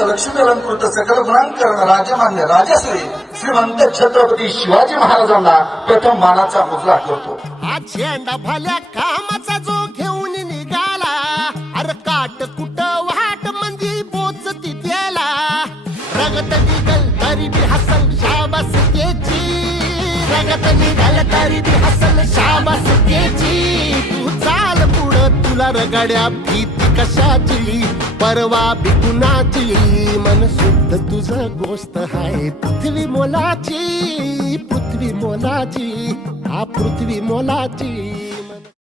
अनंत लक्ष्मी अलंकृत सकल गुणांकरण राजमान्य राजश्री श्रीमंत छत्रपती शिवाजी महाराजांना प्रथम मानाचा मुजरा करतो. आज झेंडा भल्या कामाचा जो घेऊन निघाला, अरे काट कुट वाट मंदी पोचती त्याला. रगत निघल तरी बी हसल शाबास त्याची, रगत निघल तरी बी हसल शाबास त्याची. तू चाल पुढं तुला रगड्या भीती कशाची, परवा बी कुणाची. मन शुद्ध तुझं गोष्ट हाय पृथ्वी मोलाची, पृथ्वी मोलाची, हा पृथ्वी मोलाची.